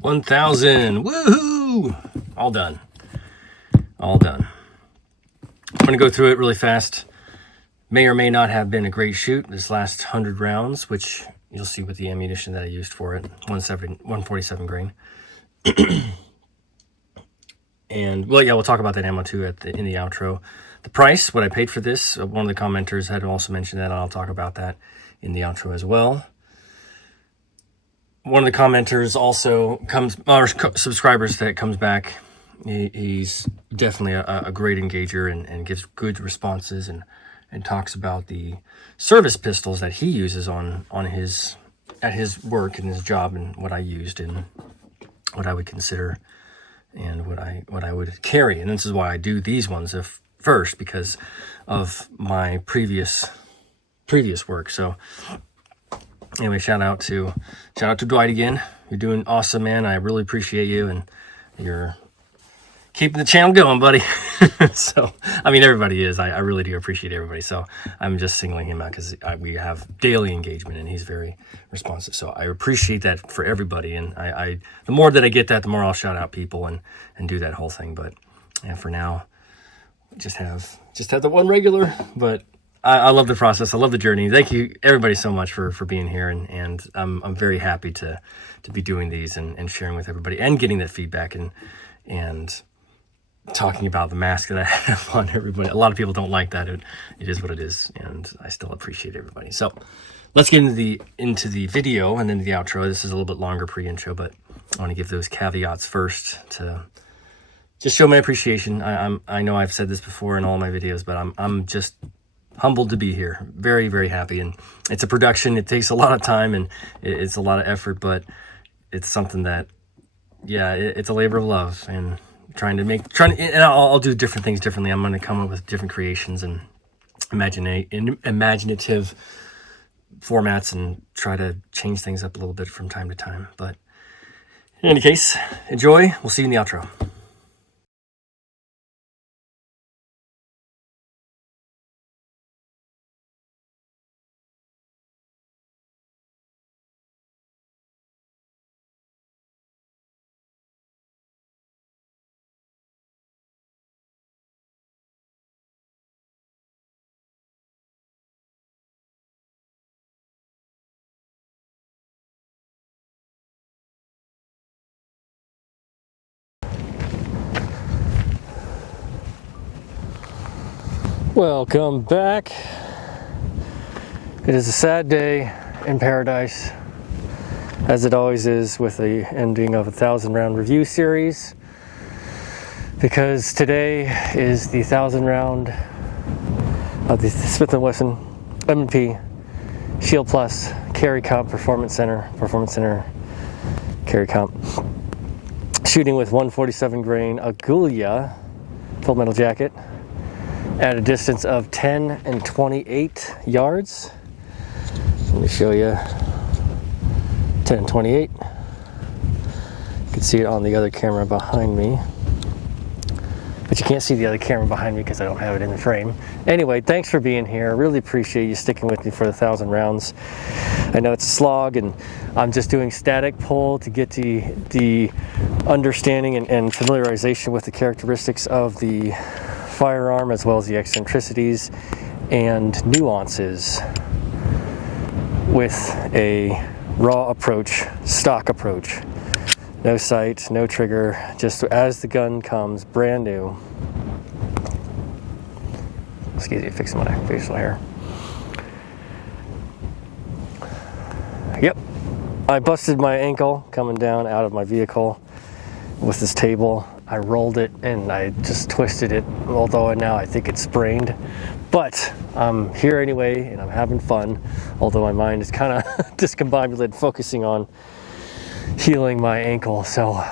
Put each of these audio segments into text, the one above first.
1,000. Woohoo! All done. All done. I'm going to go through it really fast. May or may not have been a great shoot this last 100 rounds, which you'll see with the ammunition that I used for it. 147 grain. And, well, yeah, we'll talk about that ammo too in the outro. The price, what I paid for this, one of the commenters had also mentioned that, and I'll talk about that in the outro as well. One of the commenters also or subscribers that comes back. He's definitely a great engager and gives good responses and talks about the service pistols that he uses at his work and his job, and what I used and what I would consider and what I would carry. And this is why I do these ones first, because of my previous work. So anyway, shout out to Dwight again. You're doing awesome, man. I really appreciate you, and you're keeping the channel going, buddy. So, I mean, everybody is. I really do appreciate everybody. So I'm just singling him out because we have daily engagement, and he's very responsive. So I appreciate that for everybody. And the more that I get that, the more I'll shout out people and do that whole thing. But for now, just have the one regular. But I love the process. I love the journey. Thank you, everybody, so much for being here. And I'm very happy to be doing these and sharing with everybody and getting that feedback and talking about the mask that I have on everybody. A lot of people don't like that. It is what it is, and I still appreciate everybody. So let's get into the video and then the outro. This is a little bit longer pre-intro, but I want to give those caveats first to just show my appreciation. I know I've said this before in all my videos, but I'm just humbled to be here. Very, very happy. And it's a production. It takes a lot of time and it's a lot of effort, but it's something that, yeah, it's a labor of love, and and I'll do different things differently. I'm going to come up with different creations and imaginative formats and try to change things up a little bit from time to time. But in any case, enjoy. We'll see you in the outro. Welcome back. It is a sad day in paradise, as it always is with the ending of a 1,000-round review series, because today is the 1,000 round of the Smith & Wesson M&P Shieldplus Carry Comp Performance Center Carry Comp, shooting with 147 grain Agulia full metal jacket at a distance of 10 and 28 yards. Let me show you 10 and 28. You can see it on the other camera behind me, but you can't see the other camera behind me because I don't have it in the frame. Anyway, thanks for being here. I really appreciate you sticking with me for the 1,000 rounds. I know it's a slog, and I'm just doing static pull to get the understanding and familiarization with the characteristics of the firearm, as well as the eccentricities and nuances with a raw approach, stock approach. No sight, no trigger, just as the gun comes, brand new. Excuse me, fixing my facial hair. Yep, I busted my ankle coming down out of my vehicle with this table. I rolled it and I just twisted it, although now I think it's sprained. But I'm here anyway, and I'm having fun, although my mind is kind of discombobulated, focusing on healing my ankle. So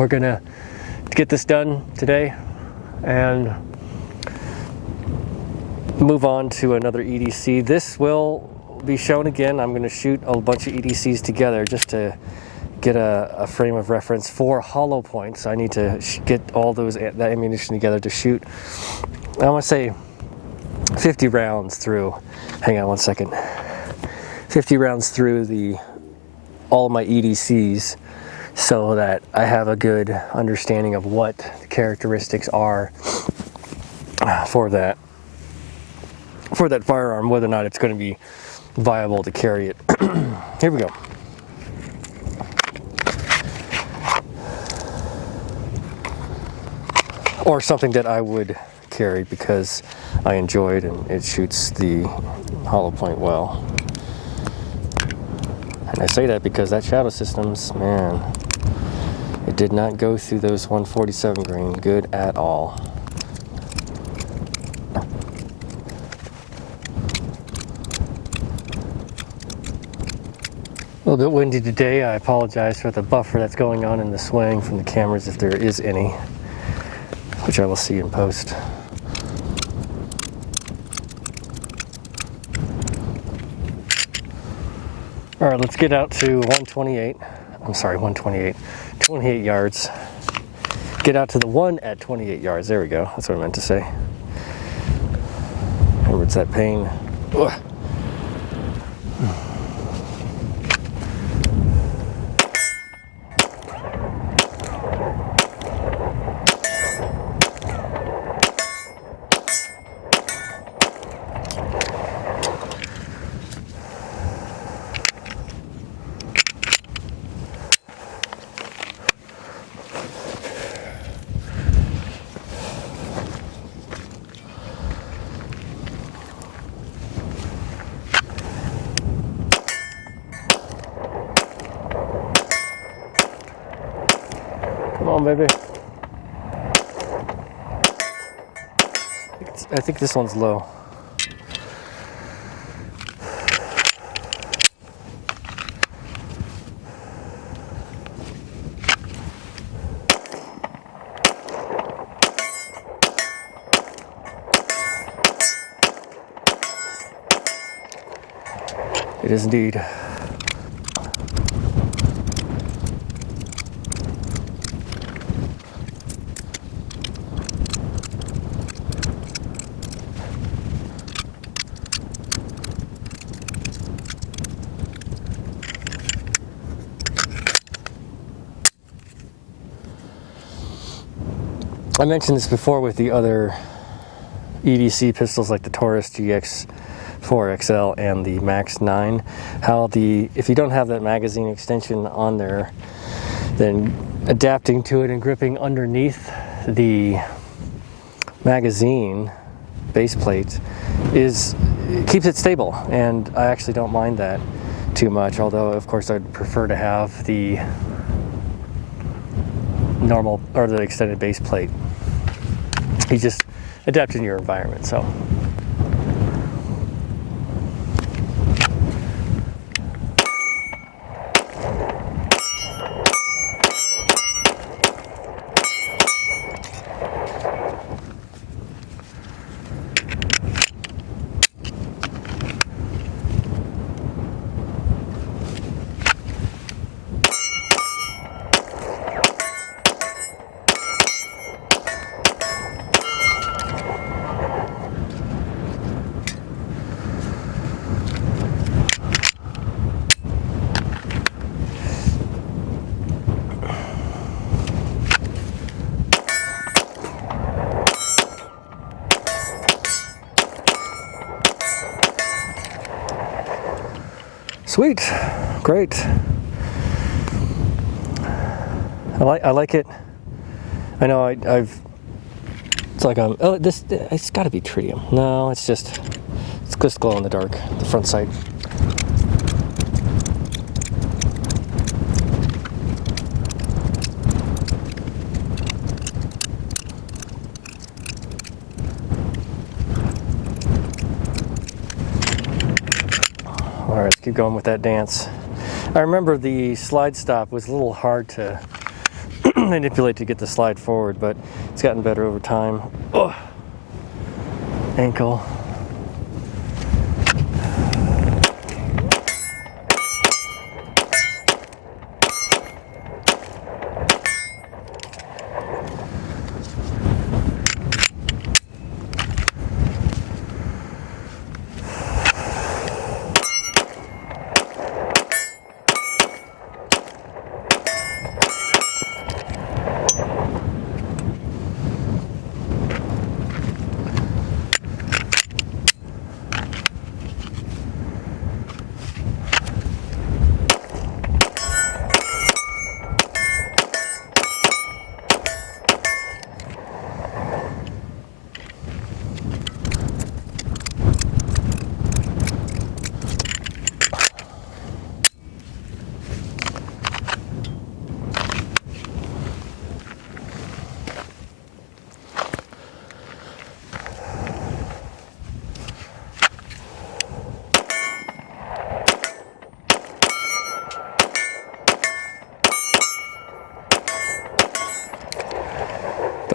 we're gonna get this done today and move on to another EDC. This will be shown again. I'm gonna shoot a bunch of EDCs together just to get a frame of reference for hollow points. I need to get all that ammunition together to shoot, I want to say 50 rounds through. Hang on one second. 50 rounds through all of my EDCs so that I have a good understanding of what the characteristics are for that firearm, whether or not it's going to be viable to carry it. Here we go. Or something that I would carry because I enjoy it and it shoots the hollow point well. And I say that because that Shadow Systems, man, it did not go through those 147 grain good at all. A little bit windy today. I apologize for the buffer that's going on in the swing from the cameras, if there is any, which I will see in post. All right, let's get out to 128. I'm sorry, 128. 28 yards. Get out to the one at 28 yards. There we go. That's what I meant to say. Remember, it's that pain. Ugh. Come on, baby. I think this one's low. It is indeed. I mentioned this before with the other EDC pistols like the Taurus GX4 XL and the Max 9, how if you don't have that magazine extension on there, then adapting to it and gripping underneath the magazine base plate keeps it stable, and I actually don't mind that too much, although of course I'd prefer to have the normal or the extended base plate. You just adapt to your environment. So sweet, great. I like it. I know I've. It's like it's got to be tritium. No, it's just glow in the dark. The front sight. All right, let's keep going with that dance. I remember the slide stop was a little hard to manipulate to get the slide forward, but it's gotten better over time. Oh, ankle.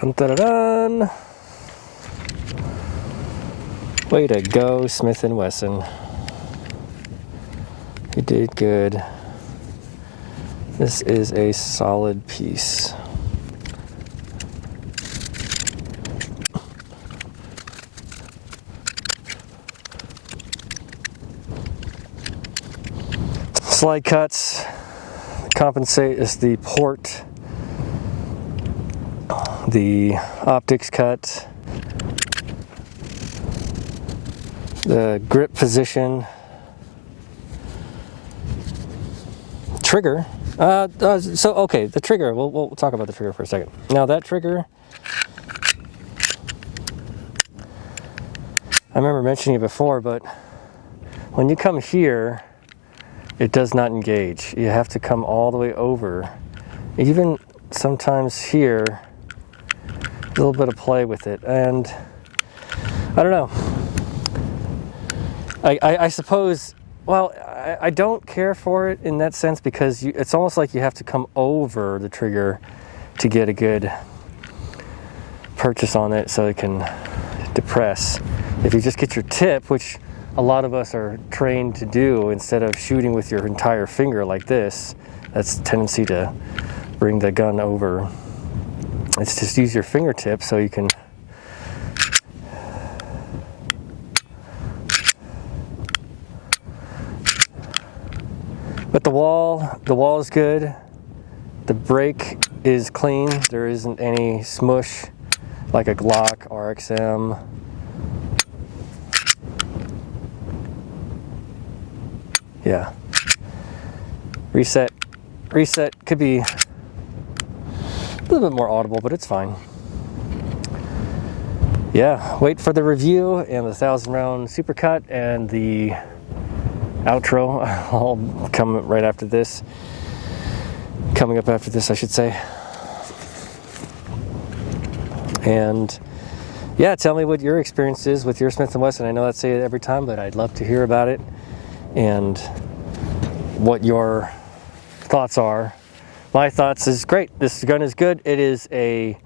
Dun, dun, dun, dun. Way to go, Smith & Wesson. You did good. This is a solid piece. Slide cuts compensate as the port, the optics cut, the grip position, trigger. Okay, the trigger. We'll talk about the trigger for a second. Now that trigger, I remember mentioning it before, but when you come here, it does not engage. You have to come all the way over. Even sometimes here, a little bit of play with it, and I don't know. I suppose. Well, I don't care for it in that sense because it's almost like you have to come over the trigger to get a good purchase on it so it can depress. If you just get your tip, which a lot of us are trained to do, instead of shooting with your entire finger like this, that's the tendency to bring the gun over. It's just use your fingertip so you can but the wall is good. The brake is clean. There isn't any smush like a Glock RXM. Yeah. Reset could be a little bit more audible, but it's fine. Yeah, wait for the review and the 1,000-round supercut and the outro. I'll come right after this. Coming up after this, I should say. And yeah, tell me what your experience is with your Smith & Wesson. I know I say it every time, but I'd love to hear about it and what your thoughts are. My thoughts is great. This gun is good. It is a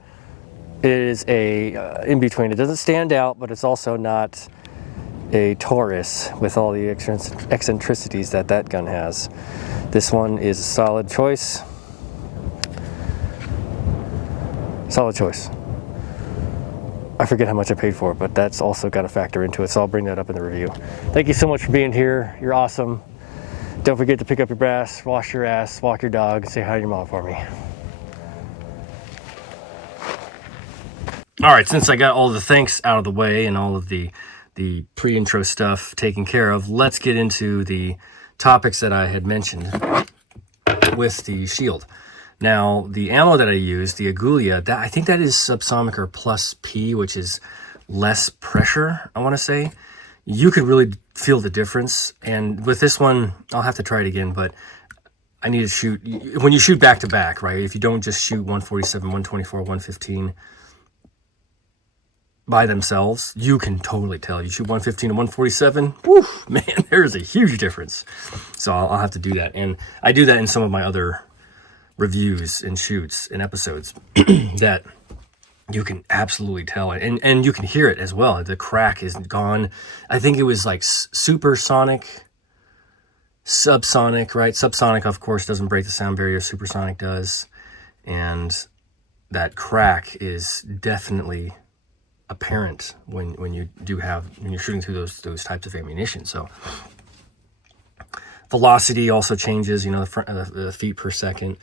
in between. It doesn't stand out, but it's also not a Taurus with all the eccentricities that gun has. This one is a solid choice. Solid choice. I forget how much I paid for it, but that's also got to factor into it, so I'll bring that up in the review. Thank you so much for being here. You're awesome. Don't forget to pick up your brass, wash your ass, walk your dog, and say hi to your mom for me. All right, since I got all the thanks out of the way and all of the pre-intro stuff taken care of, let's get into the topics that I had mentioned with the Shield. Now, the ammo that I use, the Agulia, I think that is subsonic or plus P, which is less pressure, I want to say. You could really feel the difference. And with this one, I'll have to try it again, but I need to shoot, when you shoot back to back, right? If you don't just shoot 147, 124, 115 by themselves, you can totally tell. You shoot 115 and 147, whew, man, there's a huge difference. So I'll have to do that. And I do that in some of my other reviews and shoots and episodes that you can absolutely tell it, and you can hear it as well. The crack is gone. I think it was like supersonic, subsonic, right? Subsonic, of course, doesn't break the sound barrier. Supersonic does, and that crack is definitely apparent when you're shooting through those types of ammunition. So velocity also changes. The feet per second.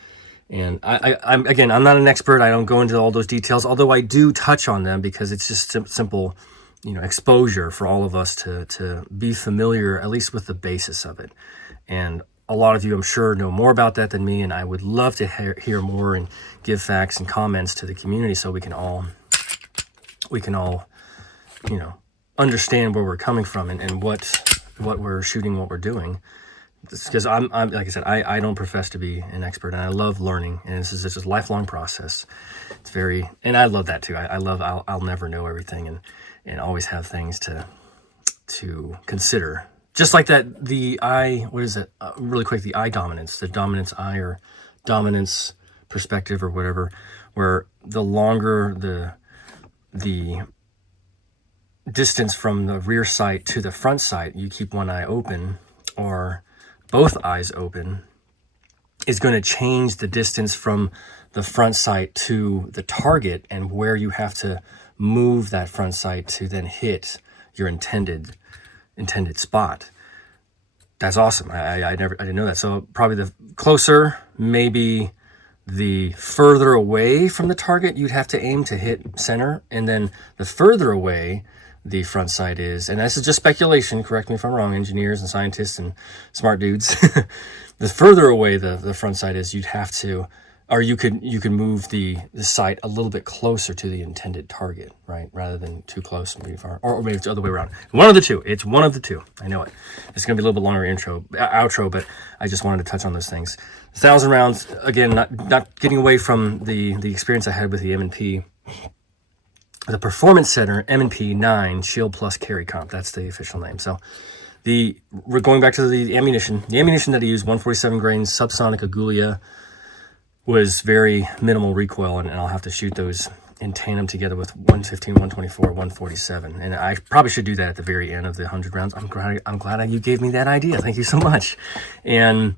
And I'm not an expert. I don't go into all those details, although I do touch on them because it's just simple, exposure for all of us to be familiar, at least with the basis of it. And a lot of you, I'm sure, know more about that than me, and I would love to hear more and give facts and comments to the community so we can all understand where we're coming from and what we're shooting, what we're doing. Because I'm like I said, I don't profess to be an expert, and I love learning, and this is just a lifelong process. And I love that too. I love I'll never know everything, and always have things to consider. Just like that, the eye, what is it? Really quick, the eye dominance, the dominance eye or dominance perspective or whatever, where the longer the distance from the rear sight to the front sight, you keep one eye open or both eyes open, is going to change the distance from the front sight to the target and where you have to move that front sight to then hit your intended spot. That's awesome. I didn't know that. So probably the closer, maybe the further away from the target you'd have to aim to hit center, and then the further away the front sight is, and this is just speculation, correct me if I'm wrong, engineers and scientists and smart dudes, the further away the front sight is, you'd have to, or you could move the sight a little bit closer to the intended target, right? Rather than too close, maybe far, or maybe it's the other way around. One of the two. It's one of the two. I know it. It's going to be a little bit longer outro, but I just wanted to touch on those things. 1,000 rounds, again, not getting away from the experience I had with the M&P. The Performance Center M&P9 Shieldplus Carry Comp. That's the official name. So we're going back to the ammunition. The ammunition that I used, 147 grain subsonic Agulia, was very minimal recoil, and I'll have to shoot those and tandem together with 115, 124, 147. And I probably should do that at the very end of the 100 rounds. I'm glad you gave me that idea. Thank you so much. And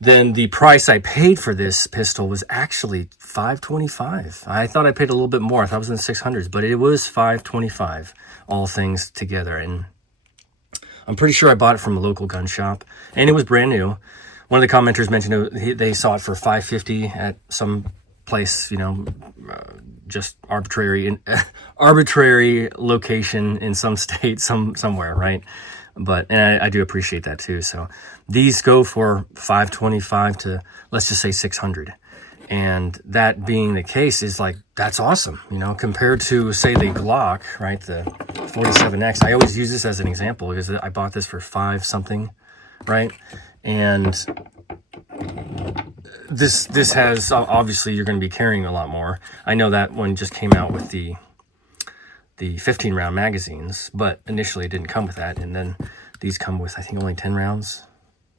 then the price I paid for this pistol was actually $525. I thought I paid a little bit more. I thought it was in the 600s, but it was $525, all things together. And I'm pretty sure I bought it from a local gun shop, and it was brand new. One of the commenters mentioned they saw it for $550 at some place, just arbitrary location in some state, somewhere, right? But and I do appreciate that too. So these go for $525 to, let's just say, $600. And that being the case is like, that's awesome, compared to, say, the Glock, right? The 47X. I always use this as an example because I bought this for $5 something, right? And this has, obviously you're going to be carrying a lot more. I know that one just came out with the 15 round magazines, but initially it didn't come with that. And then these come with, I think, only 10 rounds.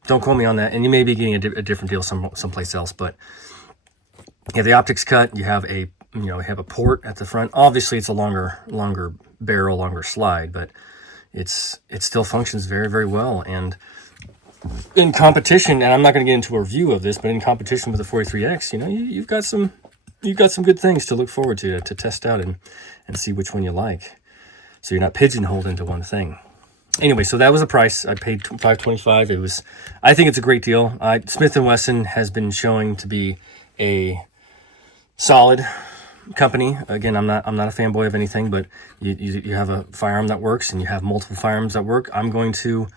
Don't quote me on that. And you may be getting a different deal someplace else, but you have the optics cut. You have a port at the front. Obviously it's a longer barrel, longer slide, but it still functions very, very well. And in competition, and I'm not going to get into a review of this, but in competition with the 43X, you've got some good things to look forward to test out and see which one you like. So you're not pigeonholed into one thing. Anyway, so that was the price. I paid $525. I think it's a great deal. Smith & Wesson has been showing to be a solid company. Again, I'm not a fanboy of anything, but you have a firearm that works and you have multiple firearms that work. I'm going to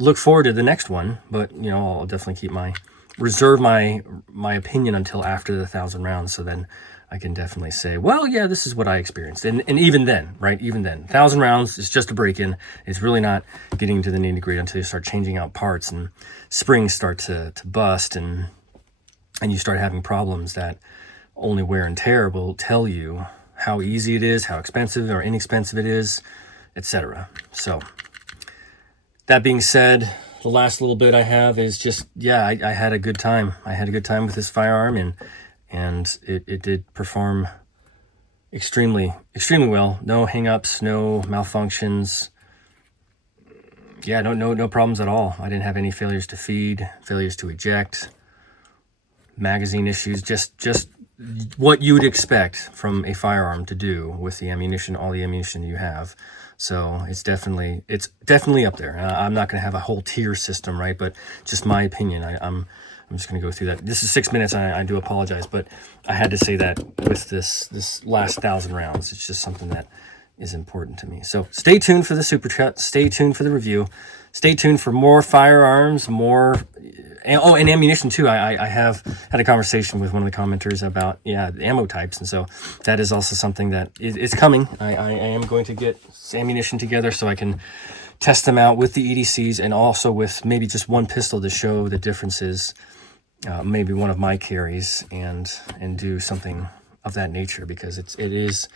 look forward to the next one, but I'll definitely reserve my opinion until after the 1,000 rounds, so then I can definitely say, well, yeah, this is what I experienced. And even then, right, 1,000 rounds is just a break-in. It's really not getting to the nitty-gritty until you start changing out parts and springs start to bust and you start having problems that only wear and tear will tell you how easy it is, how expensive or inexpensive it is, etc. So that being said, the last little bit I have is just, I had a good time. I had a good time with this firearm, and it did perform extremely, extremely well. No hang-ups, no malfunctions. Yeah, no problems at all. I didn't have any failures to feed, failures to eject, magazine issues, just what you would expect from a firearm to do with the ammunition, all the ammunition you have. So it's definitely up there. I'm not going to have a whole tier system, right? But just my opinion. I'm just going to go through that. This is 6 minutes. I do apologize, but I had to say that with this last 1,000 rounds. It's just something that is important to me. So stay tuned for the super chat. Stay tuned for the review. Stay tuned for more firearms, and ammunition too. I have had a conversation with one of the commenters about the ammo types, and so that is also something that is coming. I am going to get ammunition together so I can test them out with the EDCs and also with maybe just one pistol to show the differences, maybe one of my carries, and do something of that nature, because it is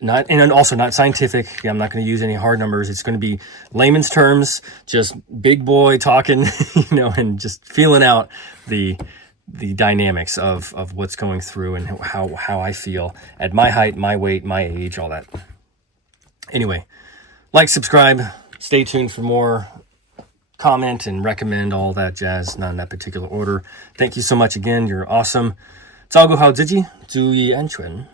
not, and also not scientific. I'm not going to use any hard numbers. It's going to be layman's terms, just big boy talking, and just feeling out the the dynamics of what's going through and how I feel at my height, my weight, my age, all that. Anyway, like, subscribe, stay tuned for more, comment and recommend, all that jazz, not in that particular order. Thank you so much again. You're awesome. 照顾好自己，注意安全。